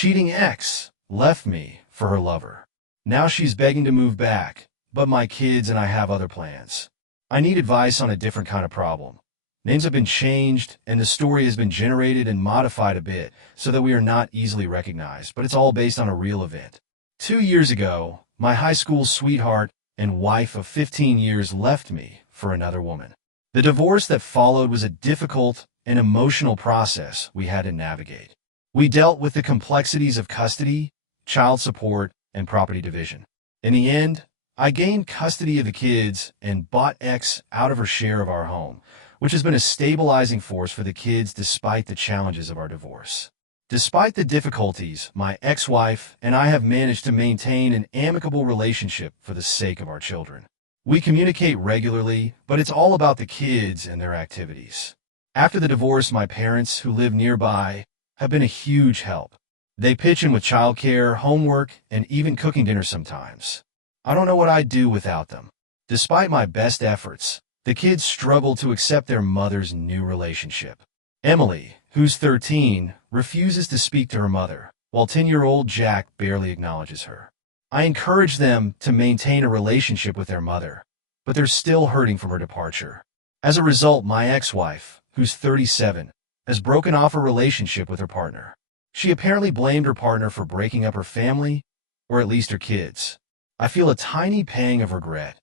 cheating ex left me for her lover. Now she's begging to move back, but my kids and I have other plans. I need advice on a different kind of problem. Names have been changed, and the story has been generated and modified a bit so that we are not easily recognized, but it's all based on a real event. 2 years ago, my high school sweetheart and wife of 15 years left me for another woman. The divorce that followed was a difficult and emotional process we had to navigate. We dealt with the complexities of custody, child support, and property division. In the end, I gained custody of the kids and bought X out of her share of our home, which has been a stabilizing force for the kids despite the challenges of our divorce. Despite the difficulties, my ex-wife and I have managed to maintain an amicable relationship for the sake of our children. We communicate regularly, but it's all about the kids and their activities. After the divorce, my parents, who live nearby, have been a huge help. They pitch in with childcare, homework, and even cooking dinner sometimes. I don't know what I'd do without them. Despite my best efforts, the kids struggle to accept their mother's new relationship. Emily, who's 13, refuses to speak to her mother, while 10-year-old Jack barely acknowledges her. I encourage them to maintain a relationship with their mother, but they're still hurting from her departure. As a result, my ex-wife, who's 37, has broken off a relationship with her partner. She apparently blamed her partner for breaking up her family, or at least her kids. I feel a tiny pang of regret.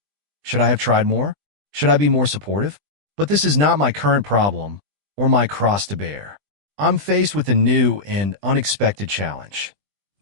Should I have tried more? Should I be more supportive? But this is not my current problem or my cross to bear. I'm faced with a new and unexpected challenge.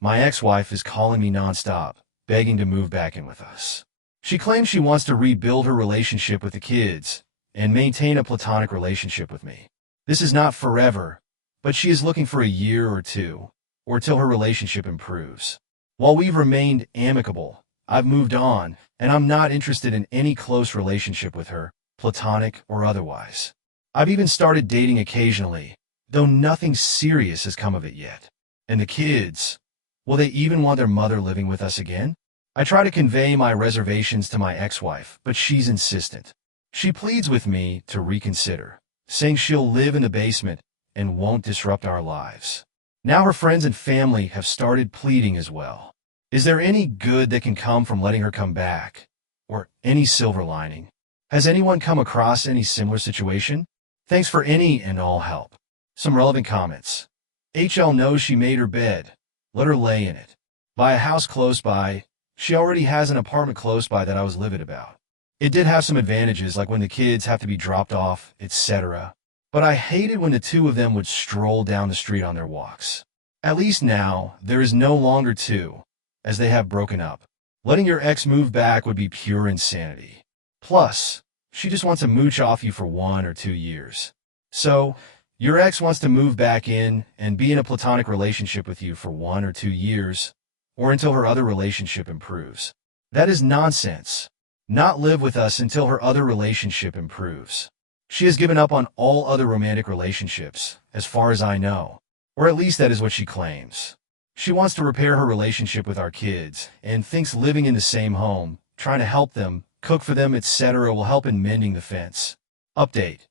My ex-wife is calling me nonstop, begging to move back in with us. She claims she wants to rebuild her relationship with the kids and maintain a platonic relationship with me. This is not forever, but she is looking for a year or two, or till her relationship improves. While we've remained amicable, I've moved on, and I'm not interested in any close relationship with her, platonic or otherwise. I've even started dating occasionally, though nothing serious has come of it yet. And the kids, will they even want their mother living with us again? I try to convey my reservations to my ex-wife, but she's insistent. She pleads with me to reconsider, saying she'll live in the basement and won't disrupt our lives. Now her friends and family have started pleading as well. Is there any good that can come from letting her come back? Or any silver lining? Has anyone come across any similar situation? Thanks for any and all help. Some relevant comments. HL knows she made her bed. Let her lay in it. Buy a house close by. She already has an apartment close by that I was livid about. It did have some advantages, like when the kids have to be dropped off, etc. But I hated when the two of them would stroll down the street on their walks. At least now, there is no longer two, as they have broken up. Letting your ex move back would be pure insanity. Plus, she just wants to mooch off you for 1 or 2 years. So, your ex wants to move back in and be in a platonic relationship with you for 1 or 2 years, or until her other relationship improves. That is nonsense. Not live with us until her other relationship improves. She has given up on all other romantic relationships, as far as I know, or at least that is what she claims. She wants to repair her relationship with our kids and thinks living in the same home, trying to help them, cook for them, etc. will help in mending the fence. Update.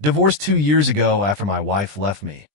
Divorced 2 years ago after my wife left me.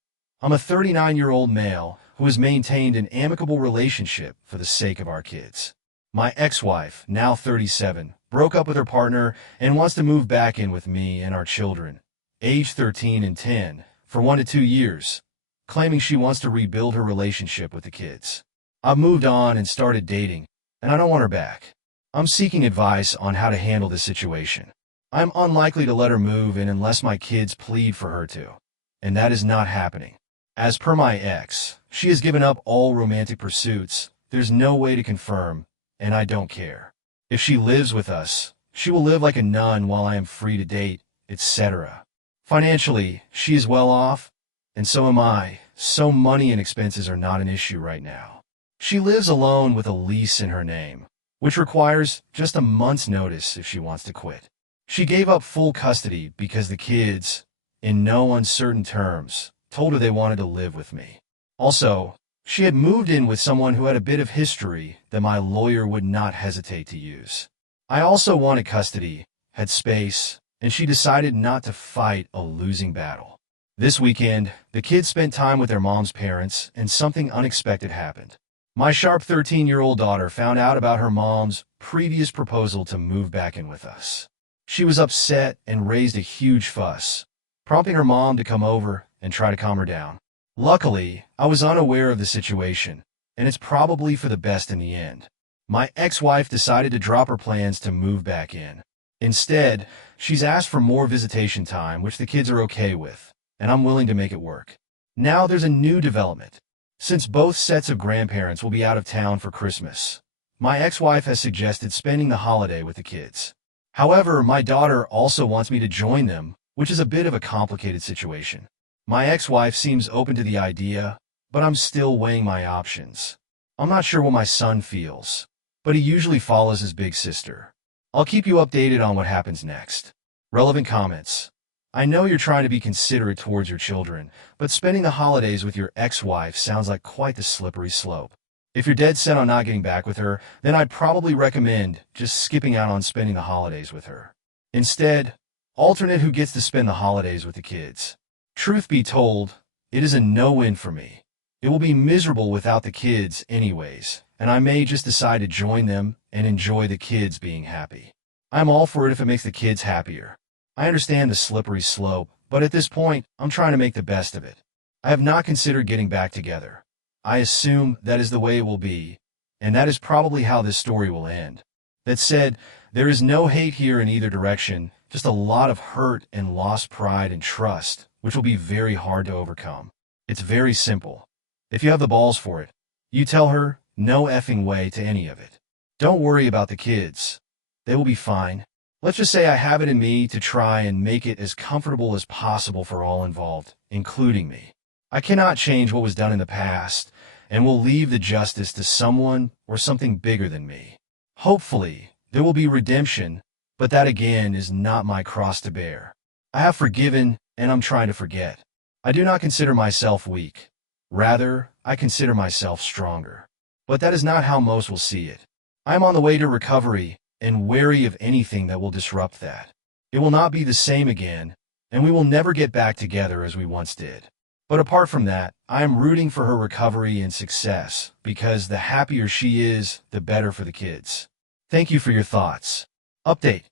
I'm a 39-year-old male who has maintained an amicable relationship for the sake of our kids. My ex-wife, now 37, broke up with her partner and wants to move back in with me and our children, age 13 and 10, for 1 to 2 years, claiming she wants to rebuild her relationship with the kids. I've moved on and started dating, and I don't want her back. I'm seeking advice on how to handle this situation. I'm unlikely to let her move in unless my kids plead for her to, and that is not happening. As per my ex, she has given up all romantic pursuits. There's no way to confirm, and I don't care. If she lives with us, she will live like a nun while I am free to date, etc. Financially, she is well off, and so am I, so money and expenses are not an issue right now. She lives alone with a lease in her name, which requires just a month's notice if she wants to quit. She gave up full custody because the kids, in no uncertain terms, told her they wanted to live with me. Also, she had moved in with someone who had a bit of history that my lawyer would not hesitate to use. I also wanted custody, had space, and she decided not to fight a losing battle. This weekend, the kids spent time with their mom's parents, and something unexpected happened. My sharp 13-year-old daughter found out about her mom's previous proposal to move back in with us. She was upset and raised a huge fuss, prompting her mom to come over and try to calm her down. Luckily, I was unaware of the situation, and it's probably for the best in the end. My ex-wife decided to drop her plans to move back in. Instead, she's asked for more visitation time, which the kids are okay with, and I'm willing to make it work. Now there's a new development. Since both sets of grandparents will be out of town for Christmas, my ex-wife has suggested spending the holiday with the kids. However, my daughter also wants me to join them, which is a bit of a complicated situation. My ex-wife seems open to the idea, but I'm still weighing my options. I'm not sure what my son feels, but he usually follows his big sister. I'll keep you updated on what happens next. Relevant comments. I know you're trying to be considerate towards your children, but spending the holidays with your ex-wife sounds like quite the slippery slope. If you're dead set on not getting back with her, then I'd probably recommend just skipping out on spending the holidays with her. Instead, alternate who gets to spend the holidays with the kids. Truth be told, it is a no-win for me. It will be miserable without the kids anyways, and I may just decide to join them and enjoy the kids being happy. I'm all for it if it makes the kids happier. I understand the slippery slope, but at this point, I'm trying to make the best of it. I have not considered getting back together. I assume that is the way it will be, and that is probably how this story will end. That said, there is no hate here in either direction, just a lot of hurt and lost pride and trust, which will be very hard to overcome. It's very simple. If you have the balls for it, you tell her, no effing way to any of it. Don't worry about the kids. They will be fine. Let's just say I have it in me to try and make it as comfortable as possible for all involved, including me. I cannot change what was done in the past, and will leave the justice to someone or something bigger than me. Hopefully, there will be redemption, but that again is not my cross to bear. I have forgiven, and I'm trying to forget. I do not consider myself weak. Rather, I consider myself stronger. But that is not how most will see it. I am on the way to recovery, and wary of anything that will disrupt that. It will not be the same again, and we will never get back together as we once did. But apart from that, I am rooting for her recovery and success, because the happier she is, the better for the kids. Thank you for your thoughts. Update.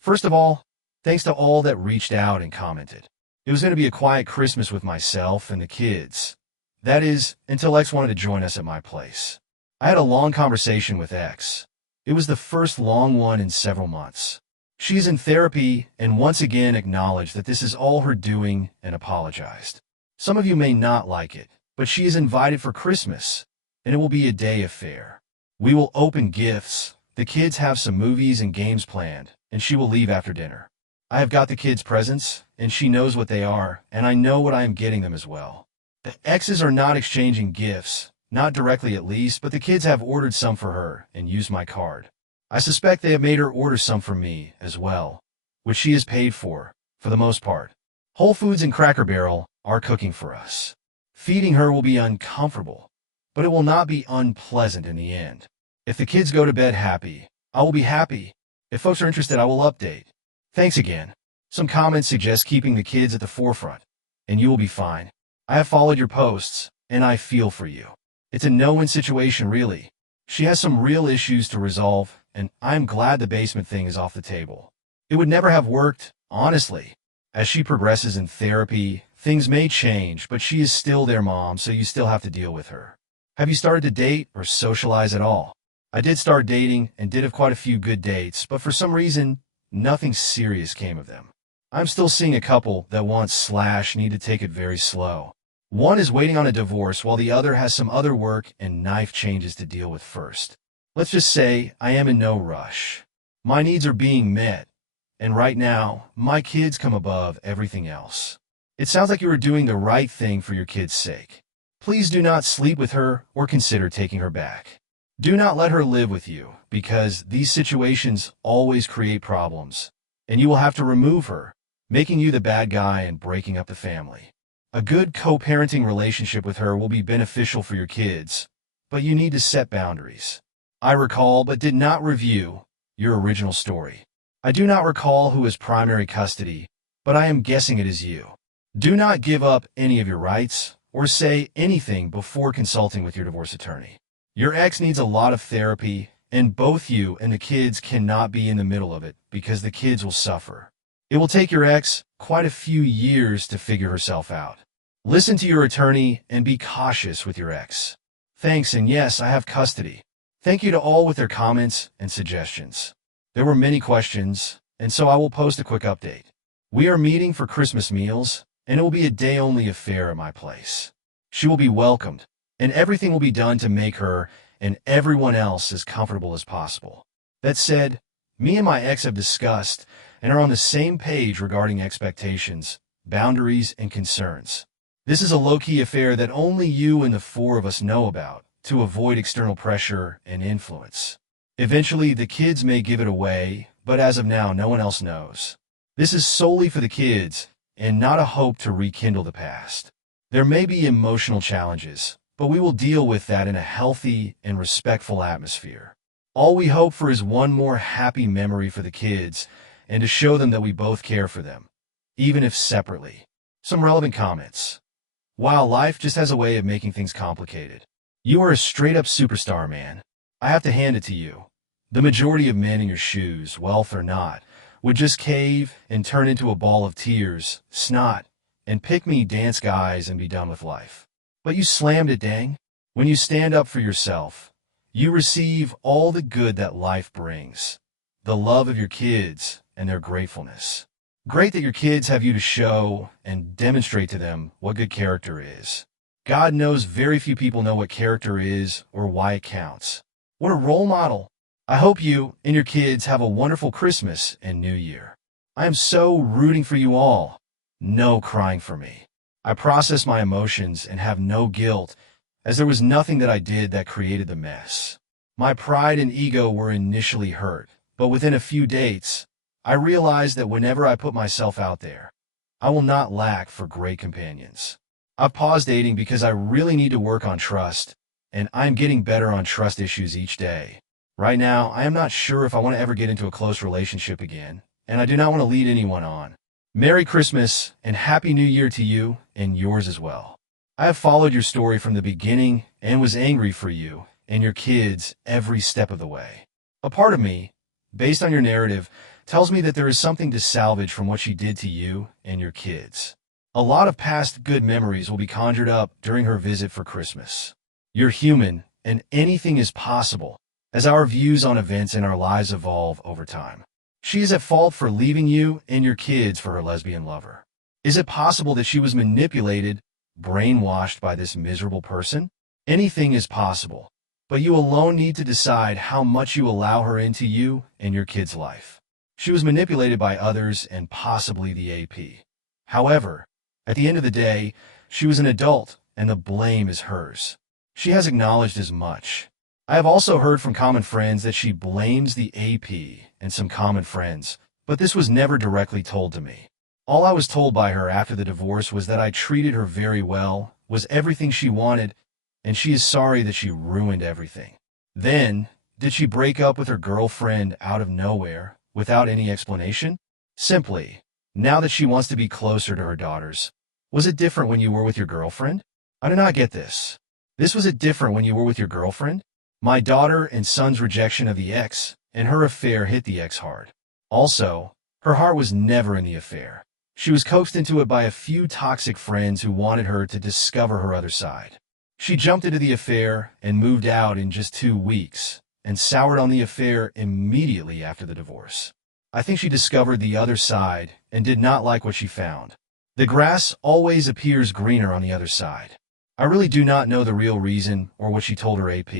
First of all, thanks to all that reached out and commented. It was going to be a quiet Christmas with myself and the kids. That is, until X wanted to join us at my place. I had a long conversation with X. It was the first long one in several months. She is in therapy and once again acknowledged that this is all her doing and apologized. Some of you may not like it, but she is invited for Christmas, and it will be a day affair. We will open gifts, the kids have some movies and games planned, and she will leave after dinner. I have got the kids presents, and she knows what they are, and I know what I am getting them as well. The X's are not exchanging gifts, not directly at least, but the kids have ordered some for her and used my card. I suspect they have made her order some for me as well, which she has paid for the most part. Whole Foods and Cracker Barrel are cooking for us. Feeding her will be uncomfortable, but it will not be unpleasant in the end. If the kids go to bed happy, I will be happy. If folks are interested, I will update. Thanks again. Some comments suggest keeping the kids at the forefront, and you will be fine. I have followed your posts, and I feel for you. It's a no-win situation, really. She has some real issues to resolve, and I'm glad the basement thing is off the table. It would never have worked, honestly. As she progresses in therapy, things may change, but she is still their mom, so you still have to deal with her. Have you started to date or socialize at all? I did start dating and did have quite a few good dates, but for some reason, nothing serious came of them. I'm still seeing a couple that want/need to take it very slow. One is waiting on a divorce while the other has some other work and knife changes to deal with first. Let's just say I am in no rush. My needs are being met, and right now, my kids come above everything else. It sounds like you are doing the right thing for your kids' sake. Please do not sleep with her or consider taking her back. Do not let her live with you, because these situations always create problems, and you will have to remove her, making you the bad guy and breaking up the family. A good co-parenting relationship with her will be beneficial for your kids, but you need to set boundaries. I recall but did not review your original story. I do not recall who has primary custody, but I am guessing it is you. Do not give up any of your rights or say anything before consulting with your divorce attorney. Your ex needs a lot of therapy, and both you and the kids cannot be in the middle of it because the kids will suffer. It will take your ex quite a few years to figure herself out. Listen to your attorney and be cautious with your ex. Thanks, and yes, I have custody. Thank you to all with their comments and suggestions. There were many questions, and so I will post a quick update. We are meeting for Christmas meals, and it will be a day-only affair at my place. She will be welcomed, and everything will be done to make her and everyone else as comfortable as possible. That said, me and my ex have discussed and are on the same page regarding expectations, boundaries, and concerns. This is a low-key affair that only you and the four of us know about to avoid external pressure and influence. Eventually, the kids may give it away, but as of now, no one else knows. This is solely for the kids and not a hope to rekindle the past. There may be emotional challenges, but we will deal with that in a healthy and respectful atmosphere. All we hope for is one more happy memory for the kids and to show them that we both care for them, even if separately. Some relevant comments. Wow, life just has a way of making things complicated. You are a straight-up superstar, man. I have to hand it to you. The majority of men in your shoes, wealth or not, would just cave and turn into a ball of tears, snot, and pick-me dance guys and be done with life. But you slammed it, dang. When you stand up for yourself, you receive all the good that life brings, the love of your kids and their gratefulness. Great that your kids have you to show and demonstrate to them what good character is. God knows very few people know what character is or why it counts. What a role model. I hope you and your kids have a wonderful Christmas and New Year. I am so rooting for you all. No crying for me. I process my emotions and have no guilt, as there was nothing that I did that created the mess. My pride and ego were initially hurt, but within a few dates, I realized that whenever I put myself out there, I will not lack for great companions. I've paused dating because I really need to work on trust, and I'm getting better on trust issues each day. Right now, I am not sure if I want to ever get into a close relationship again, and I do not want to lead anyone on. Merry Christmas and Happy New Year to you and yours as well. I have followed your story from the beginning and was angry for you and your kids every step of the way. A part of me, based on your narrative, tells me that there is something to salvage from what she did to you and your kids. A lot of past good memories will be conjured up during her visit for Christmas. You're human, and anything is possible, as our views on events in our lives evolve over time. She is at fault for leaving you and your kids for her lesbian lover. Is it possible that she was manipulated, brainwashed by this miserable person? Anything is possible, but you alone need to decide how much you allow her into you and your kid's life. She was manipulated by others and possibly the AP. However, at the end of the day, she was an adult, and the blame is hers. She has acknowledged as much. I have also heard from common friends that she blames the AP and some common friends, but this was never directly told to me. All I was told by her after the divorce was that I treated her very well, was everything she wanted, and she is sorry that she ruined everything. Then, did she break up with her girlfriend out of nowhere, without any explanation? Simply, now that she wants to be closer to her daughters. Was it different when you were with your girlfriend? I do not get this. Was it different when you were with your girlfriend? My daughter and son's rejection of the ex and her affair hit the ex hard. Also, her heart was never in the affair. She was coaxed into it by a few toxic friends who wanted her to discover her other side. She jumped into the affair and moved out in just 2 weeks, and soured on the affair immediately after the divorce. I think she discovered the other side and did not like what she found. The grass always appears greener on the other side. I really do not know the real reason or what she told her AP.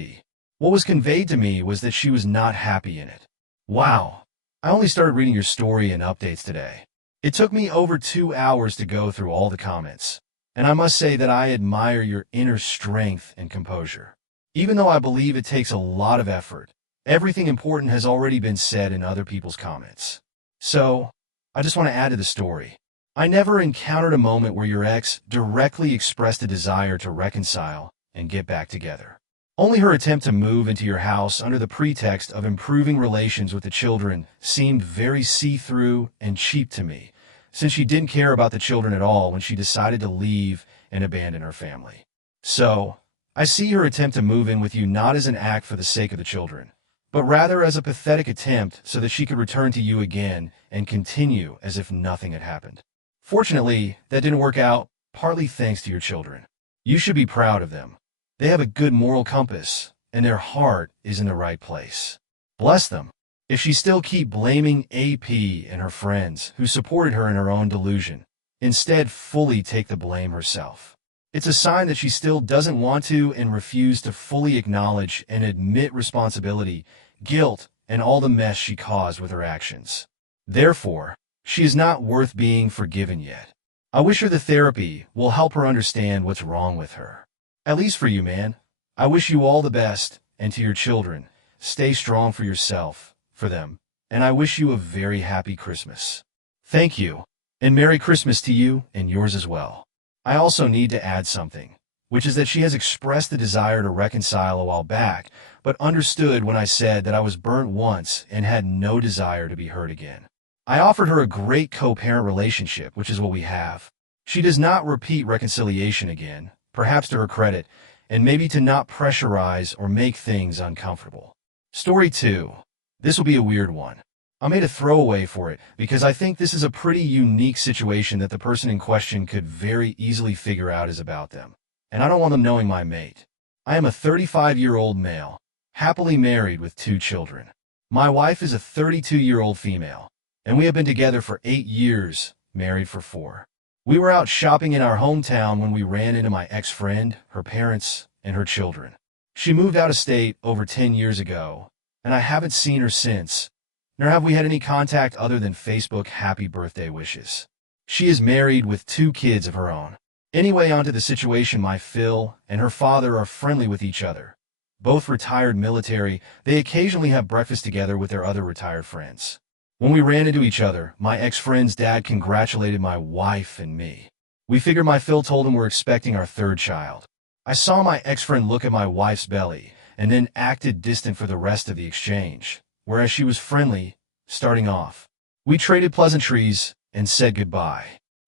What was conveyed to me was that she was not happy in it. Wow. I only started reading your story and updates today. It took me over 2 hours to go through all the comments, and I must say that I admire your inner strength and composure. Even though I believe it takes a lot of effort, everything important has already been said in other people's comments. So, I just want to add to the story. I never encountered a moment where your ex directly expressed a desire to reconcile and get back together. Only her attempt to move into your house under the pretext of improving relations with the children seemed very see-through and cheap to me, since she didn't care about the children at all when she decided to leave and abandon her family. So, I see her attempt to move in with you not as an act for the sake of the children, but rather as a pathetic attempt so that she could return to you again and continue as if nothing had happened. Fortunately, that didn't work out, partly thanks to your children. You should be proud of them. They have a good moral compass, and their heart is in the right place. Bless them. If she still keep blaming AP and her friends who supported her in her own delusion, instead fully take the blame herself. It's a sign that she still doesn't want to and refuse to fully acknowledge and admit responsibility, guilt, and all the mess she caused with her actions. Therefore, she is not worth being forgiven yet. I wish her the therapy will help her understand what's wrong with her. At least for you, man. I wish you all the best, and to your children, stay strong for yourself, for them, and I wish you a very happy Christmas. Thank you, and Merry Christmas to you and yours as well. I also need to add something, which is that she has expressed the desire to reconcile a while back, but understood when I said that I was burnt once and had no desire to be hurt again. I offered her a great co-parent relationship, which is what we have. She does not repeat reconciliation again, perhaps to her credit, and maybe to not pressurize or make things uncomfortable. Story 2. This will be a weird one. I made a throwaway for it because I think this is a pretty unique situation that the person in question could very easily figure out is about them. And I don't want them knowing my mate. I am a 35-year-old male, happily married with 2 children. My wife is a 32-year-old female, and we have been together for 8 years, married for 4. We were out shopping in our hometown when we ran into my ex-friend, her parents, and her children. She moved out of state over 10 years ago, and I haven't seen her since, nor have we had any contact other than Facebook happy birthday wishes. She is married with 2 kids of her own. Anyway, onto the situation. My Phil and her father are friendly with each other. Both retired military, they occasionally have breakfast together with their other retired friends. When we ran into each other, my ex-friend's dad congratulated my wife and me. We figured my Phil told him we're expecting our 3rd child. I saw my ex-friend look at my wife's belly and then acted distant for the rest of the exchange, whereas she was friendly, starting off. We traded pleasantries and said goodbye.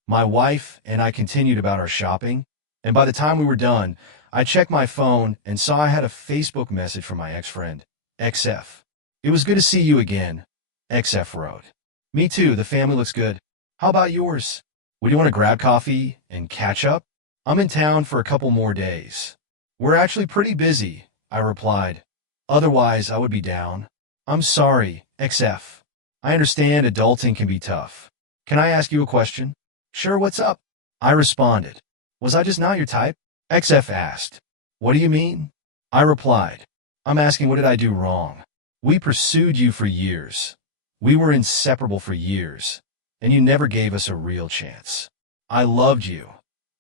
My wife and I continued about our shopping, and by the time we were done, I checked my phone and saw I had a Facebook message from my ex-friend, XF. It was good to see you again, XF wrote. Me too, the family looks good. How about yours? Would you want to grab coffee and catch up? I'm in town for a couple more days. We're actually pretty busy, I replied. Otherwise, I would be down. I'm sorry, XF. I understand adulting can be tough. Can I ask you a question? Sure, what's up? I responded. Was I just not your type? XF asked. What do you mean? I replied. I'm asking, what did I do wrong? We pursued you for years. We were inseparable for years, and you never gave us a real chance. I loved you.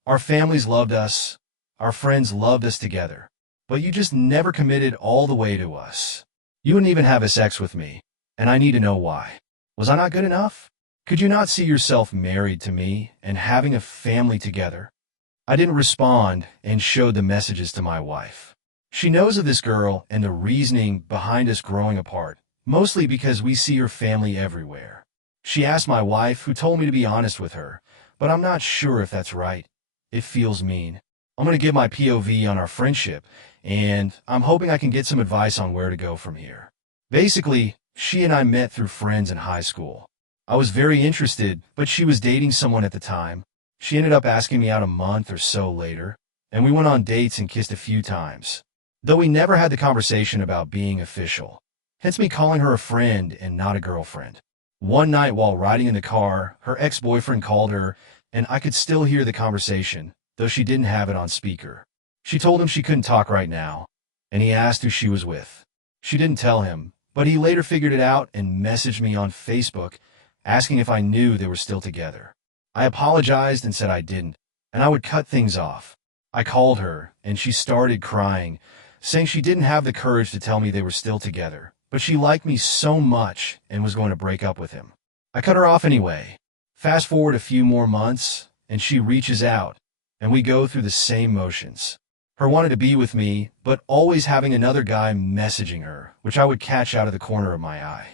Our families loved us. Our friends loved us together. But you just never committed all the way to us. You wouldn't even have sex with me, and I need to know why. Was I not good enough? Could you not see yourself married to me and having a family together? I didn't respond and showed the messages to my wife. She knows of this girl and the reasoning behind us growing apart, mostly because we see her family everywhere. She asked my wife, who told me to be honest with her, but I'm not sure if that's right. It feels mean. I'm going to give my POV on our friendship, and I'm hoping I can get some advice on where to go from here. Basically, she and I met through friends in high school. I was very interested, but she was dating someone at the time. She ended up asking me out a month or so later, and we went on dates and kissed a few times, though we never had the conversation about being official. Hence me calling her a friend and not a girlfriend. One night while riding in the car, her ex-boyfriend called her, and I could still hear the conversation, though she didn't have it on speaker. She told him she couldn't talk right now, and he asked who she was with. She didn't tell him, but he later figured it out and messaged me on Facebook, asking if I knew they were still together. I apologized and said I didn't, and I would cut things off. I called her, and she started crying, saying she didn't have the courage to tell me they were still together, but she liked me so much and was going to break up with him. I cut her off anyway. Fast forward a few more months, and she reaches out, and we go through the same motions. Her wanting to be with me, but always having another guy messaging her, which I would catch out of the corner of my eye.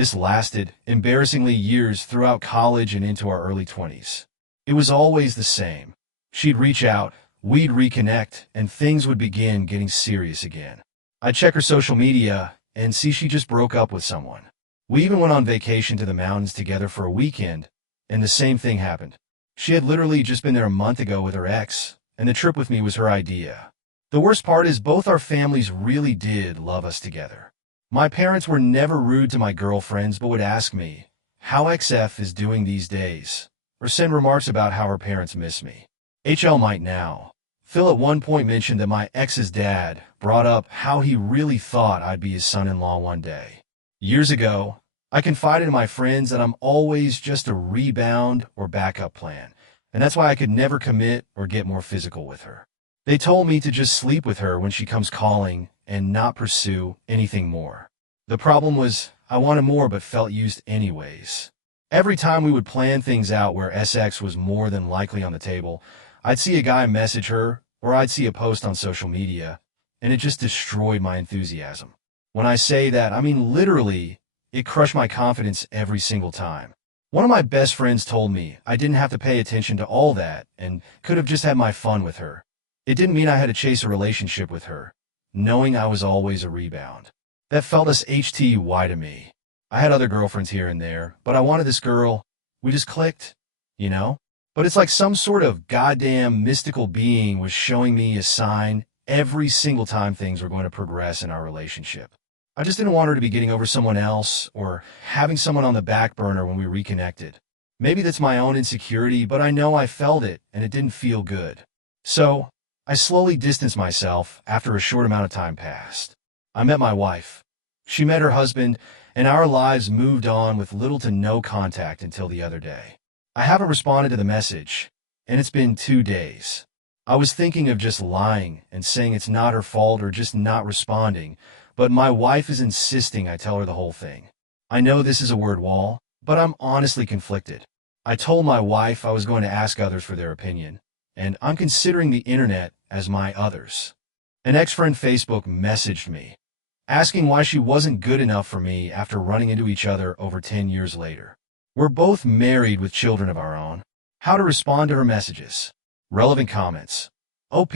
This lasted, embarrassingly, years throughout college and into our early 20s. It was always the same. She'd reach out, we'd reconnect, and things would begin getting serious again. I'd check her social media and see she just broke up with someone. We even went on vacation to the mountains together for a weekend, and the same thing happened. She had literally just been there a month ago with her ex, and the trip with me was her idea. The worst part is both our families really did love us together. My parents were never rude to my girlfriends but would ask me how XF is doing these days, or send remarks about how her parents miss me. HL might now. Phil at one point mentioned that my ex's dad brought up how he really thought I'd be his son-in-law one day. Years ago, I confided in my friends that I'm always just a rebound or backup plan, and that's why I could never commit or get more physical with her. They told me to just sleep with her when she comes calling and not pursue anything more. The problem was, I wanted more but felt used anyways. Every time we would plan things out where SX was more than likely on the table, I'd see a guy message her, or I'd see a post on social media, and it just destroyed my enthusiasm. When I say that, I mean literally, it crushed my confidence every single time. One of my best friends told me I didn't have to pay attention to all that and could have just had my fun with her. It didn't mean I had to chase a relationship with her, knowing I was always a rebound. That felt as HTY to me. I had other girlfriends here and there, but I wanted this girl. We just clicked, you know? But it's like some sort of goddamn mystical being was showing me a sign every single time things were going to progress in our relationship. I just didn't want her to be getting over someone else or having someone on the back burner when we reconnected. Maybe that's my own insecurity, but I know I felt it and it didn't feel good. So, I slowly distanced myself after a short amount of time passed. I met my wife. She met her husband, and our lives moved on with little to no contact until the other day. I haven't responded to the message, and it's been 2 days. I was thinking of just lying and saying it's not her fault or just not responding, but my wife is insisting I tell her the whole thing. I know this is a word wall, but I'm honestly conflicted. I told my wife I was going to ask others for their opinion, and I'm considering the internet as my others. An ex-friend Facebook messaged me, asking why she wasn't good enough for me after running into each other over 10 years later. We're both married with children of our own. How to respond to her messages. Relevant comments. OP,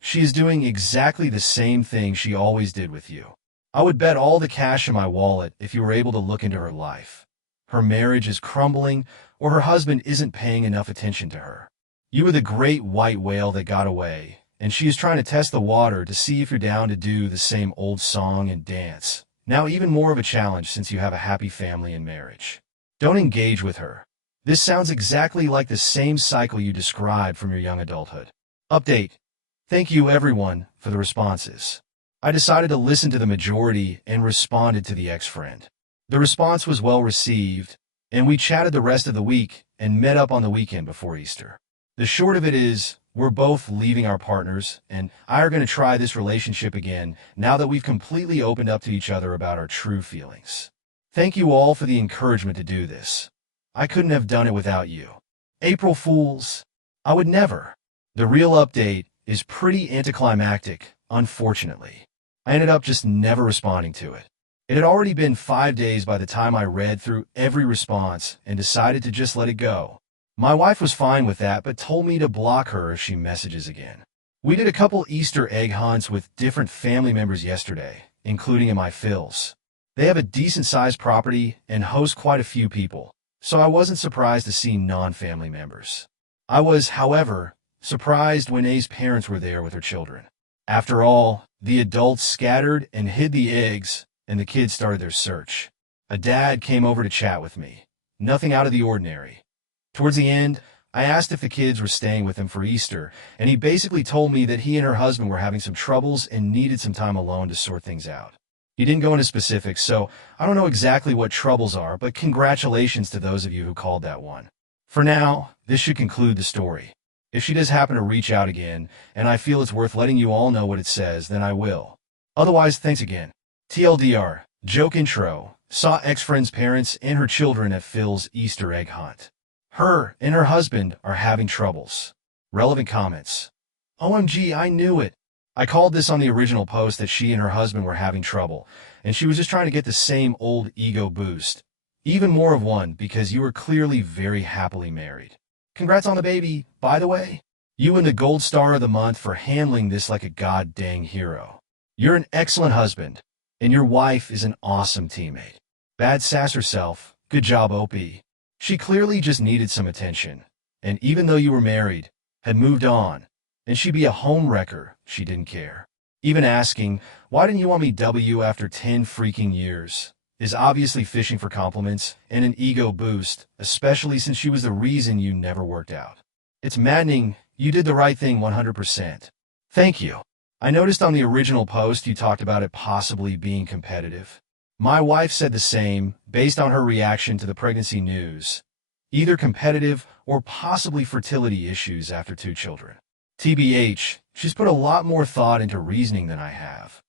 she is doing exactly the same thing she always did with you. I would bet all the cash in my wallet if you were able to look into her life. Her marriage is crumbling, or her husband isn't paying enough attention to her. You were the great white whale that got away, and she is trying to test the water to see if you're down to do the same old song and dance. Now even more of a challenge since you have a happy family and marriage. Don't engage with her. This sounds exactly like the same cycle you described from your young adulthood. Update. Thank you everyone for the responses. I decided to listen to the majority and responded to the ex-friend. The response was well received, and we chatted the rest of the week and met up on the weekend before Easter. The short of it is, we're both leaving our partners, and I are going to try this relationship again now that we've completely opened up to each other about our true feelings. Thank you all for the encouragement to do this. I couldn't have done it without you. April Fools. I would never. The real update is pretty anticlimactic, unfortunately. I ended up just never responding to it. It had already been 5 days by the time I read through every response and decided to just let it go. My wife was fine with that, but told me to block her if she messages again. We did a couple Easter egg hunts with different family members yesterday, including in my Phil's. They have a decent-sized property and host quite a few people, so I wasn't surprised to see non-family members. I was, however, surprised when A's parents were there with her children. After all, the adults scattered and hid the eggs, and the kids started their search. A dad came over to chat with me. Nothing out of the ordinary. Towards the end, I asked if the kids were staying with him for Easter, and he basically told me that he and her husband were having some troubles and needed some time alone to sort things out. He didn't go into specifics, so I don't know exactly what troubles are, but congratulations to those of you who called that one. For now, this should conclude the story. If she does happen to reach out again, and I feel it's worth letting you all know what it says, then I will. Otherwise, thanks again. TLDR, joke intro, saw ex-friend's parents and her children at Phil's Easter egg hunt. Her and her husband are having troubles. Relevant comments. OMG, I knew it. I called this on the original post that she and her husband were having trouble, and she was just trying to get the same old ego boost. Even more of one because you were clearly very happily married. Congrats on the baby, by the way. You and the gold star of the month for handling this like a god-dang hero. You're an excellent husband, and your wife is an awesome teammate. Bad sass herself. Good job, OP. She clearly just needed some attention, and even though you were married, had moved on, and she'd be a home wrecker, she didn't care. Even asking, why didn't you want me W after 10 freaking years, is obviously fishing for compliments and an ego boost, especially since she was the reason you never worked out. It's maddening. You did the right thing 100%. Thank you. I noticed on the original post you talked about it possibly being competitive. My wife said the same, based on her reaction to the pregnancy news. Either competitive or possibly fertility issues after 2 children. TBH, she's put a lot more thought into reasoning than I have.